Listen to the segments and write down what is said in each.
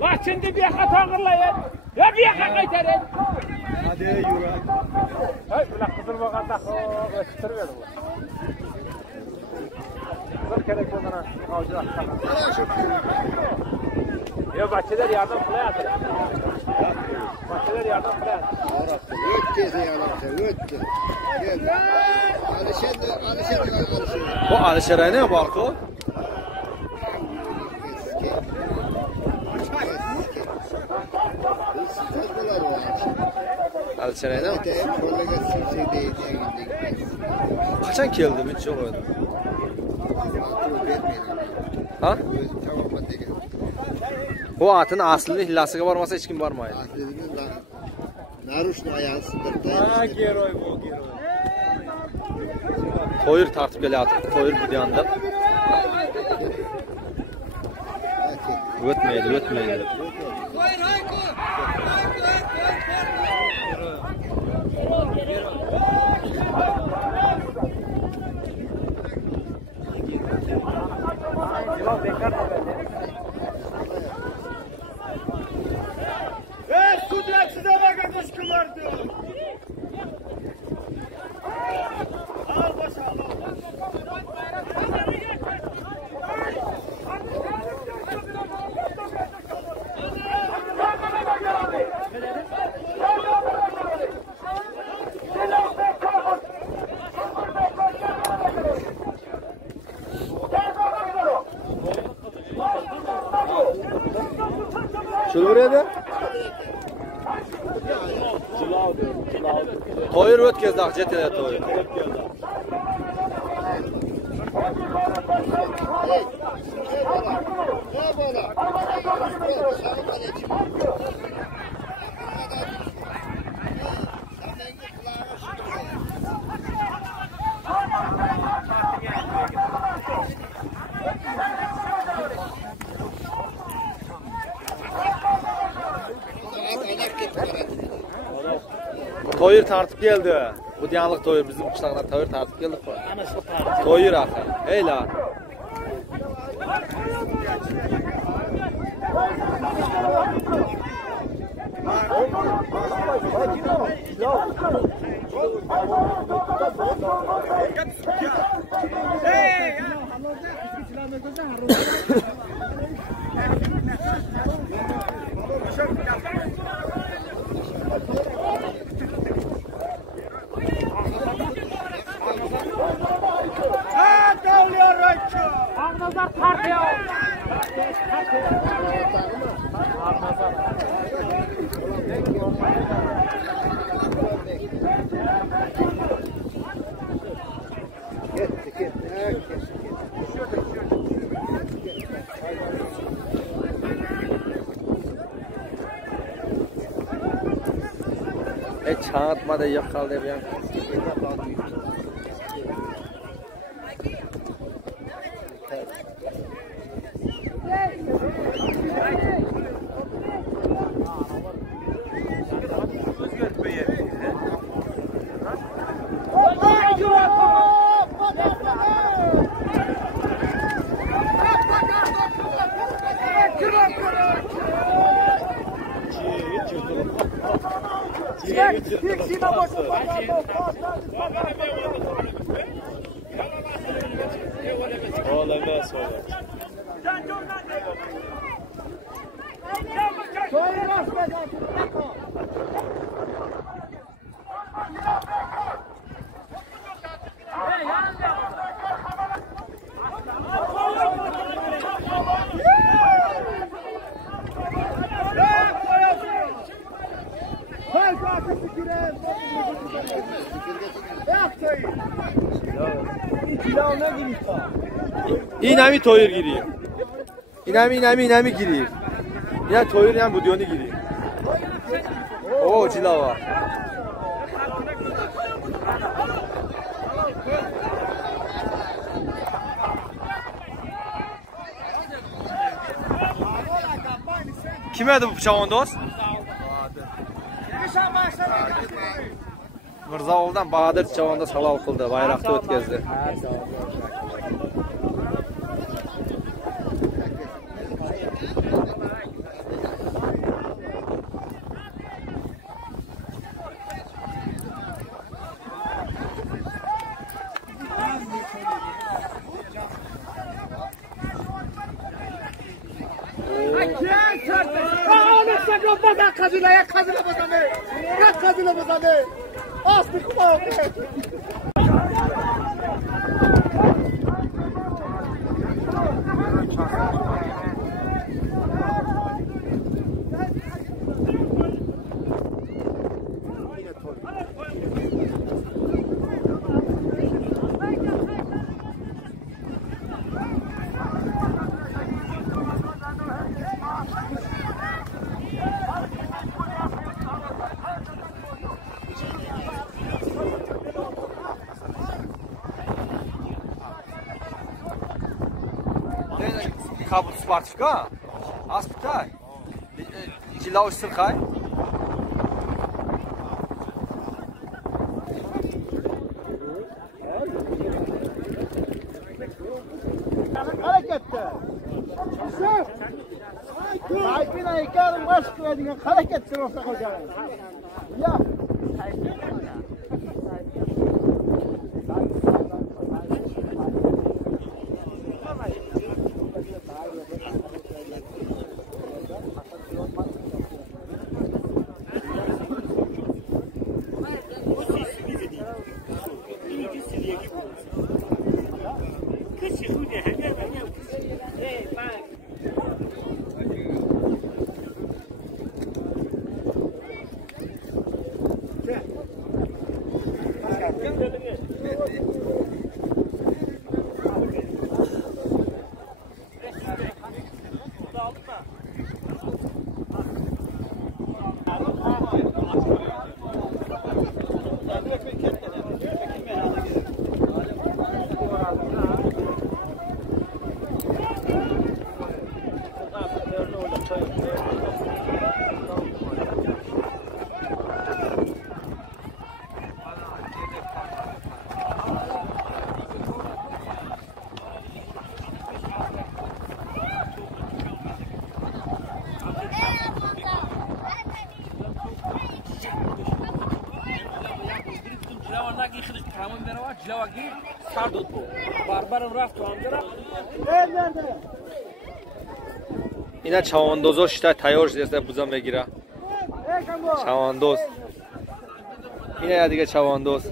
Bak şimdi bir yaka tağırlayın. Ya bir yaka kaytarın. Hadi yürü. Hey, ulan kıdırma kandak. Östür ver ulan. Bir kere konuna avcı atsak. Ya bahçeler yardım kılaya atır. Bahçeler yardım kılaya atır. Öt dedi ya. Öt. Gel. Alişer. Bu Alişer'e ne barkı o? Alişer'e ne? Kaçan geldi mi çok öyle? Ha? Bu atın aslını hillasıga varmasa hiç kim varmaydı. Narushni ayağını sındırdı. Ha, geroy bu, geroy. Toyur tartıp geliyor. Toyur bu yanda. Ötmeydi. Sudret size bakın aşkım vardı. Al başa Şunu buraya da. Toyur ötkezi daha cetele toyur. Toyur tartıp geldi. Bu diyanlık toyur bizim kışlaktan toyur tartıp geldik. Toyur akı. Hey la. Ağzınızdan tartıyor. Çağırtma da yok kaldı ya. İnami toyur giriyor. İnami giriyor. Ya toyur yani bu diyonu giriyor. Oo cilava. Kime bu Chavandoz? Mirzaovdan Bahadır Chavandoz halol qildi, bayroqni o'tkazdi. Kabul Spartifika? Aspitaj? Cilaoş Sırkay? Harekette. Sahibine yıkarım aşk verdiğin harekettir olsa kocanın. Ya. اینا چواندوزاش تا تیار شده بوزم بگیره چواندوز اینا دیگه چواندوز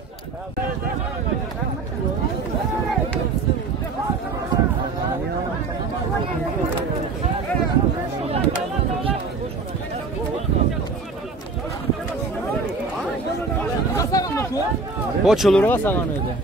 با چلورا ساغانوده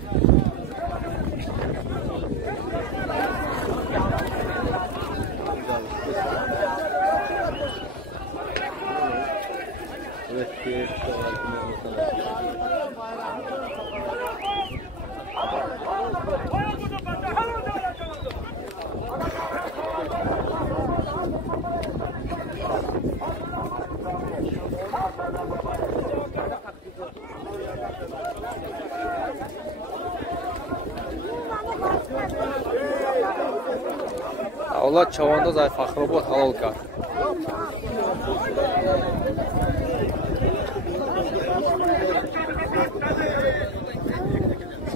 اولاد چوانداز ای فخرآباد حلال کرد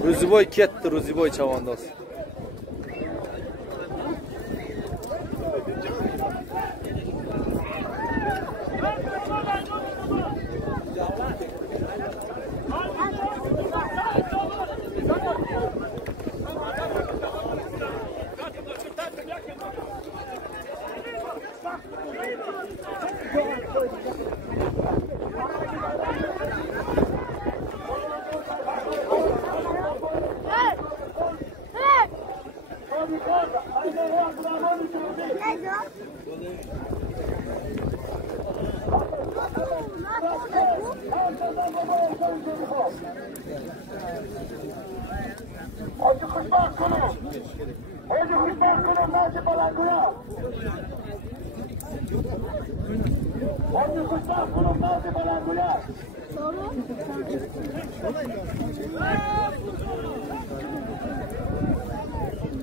روزیبای کت روزیبای چوانداز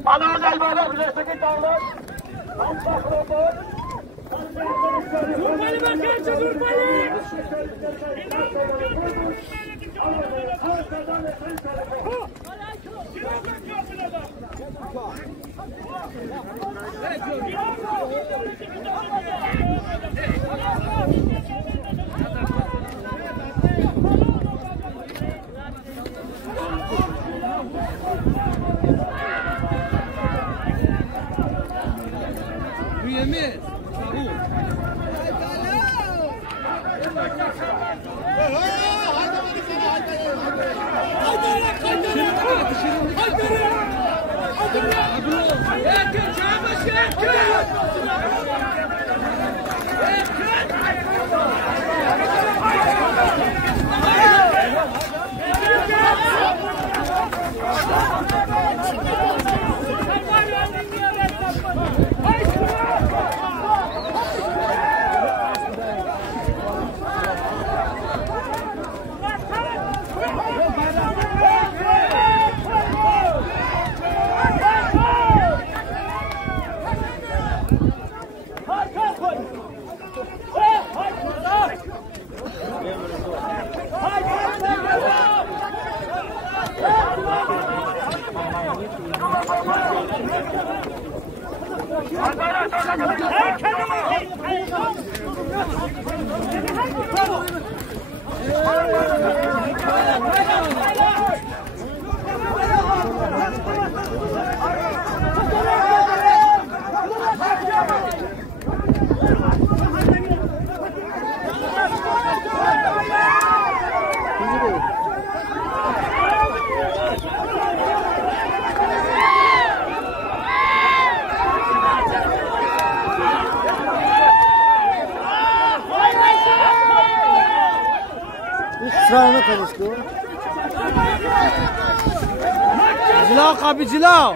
Ana elbette bilersek dağlar. Kurbanı bakar, kurbanı. Sırağına konuştu. Cilav kapı cilav.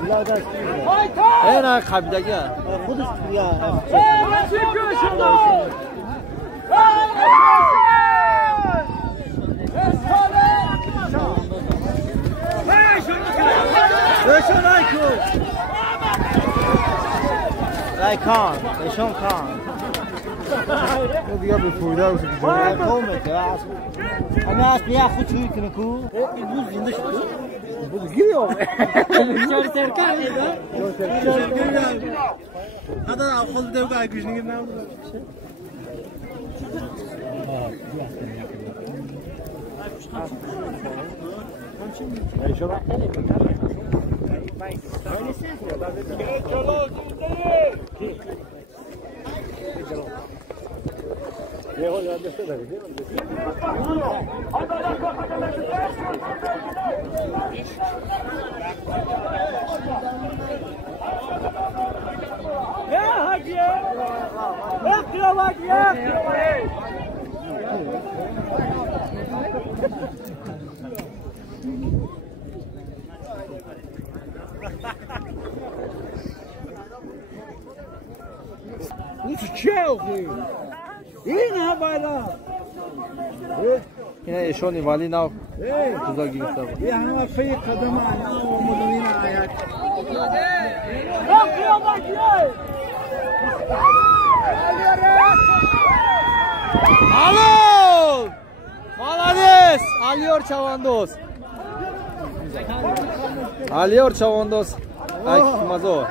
Cilav da Her ay kapıdaki ya. Kudüs ya. Beşon Aykut. Raykan, Beşon Kan. O diğer bir fuylar olsun ki. Komet ya. Ama az bir akut çuy kınıku. Bu zindiş bu. Bu giriyor. Çor serkan ya. Hadi akıl dev kay gücünü ne oldu? Yine eşoni vali nav. Güzel gibi tabi. Ya ama fayı kadama ya o moduna ayak. Alo! Malades! Alıyor Chavandos. Alıyor Chavandos. Ay mazo.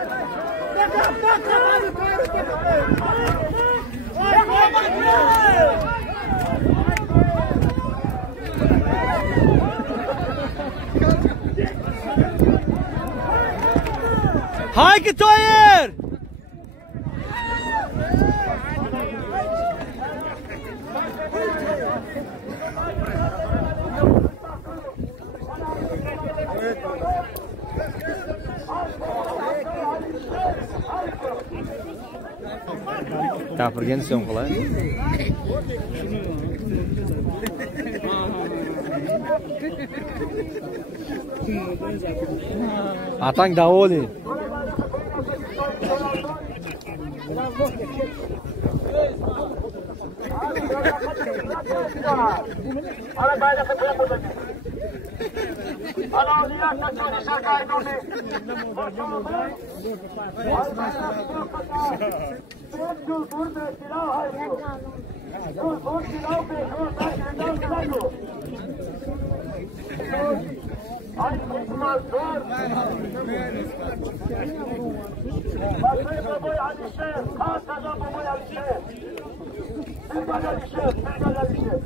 Hayki Toyer! Gapirgan so'ng qilay. Atang davoli. Ala bayda katılın burada. Ala diya kaçoni şarkı doni. Gül burada silah hayır. Gül burada silah be. Gül taşından silah yok. Ay kısmaz dur. Bakın babayı alişe. Kaç adam babayı alişe. Bir kadar alişe. Bir kadar alişe.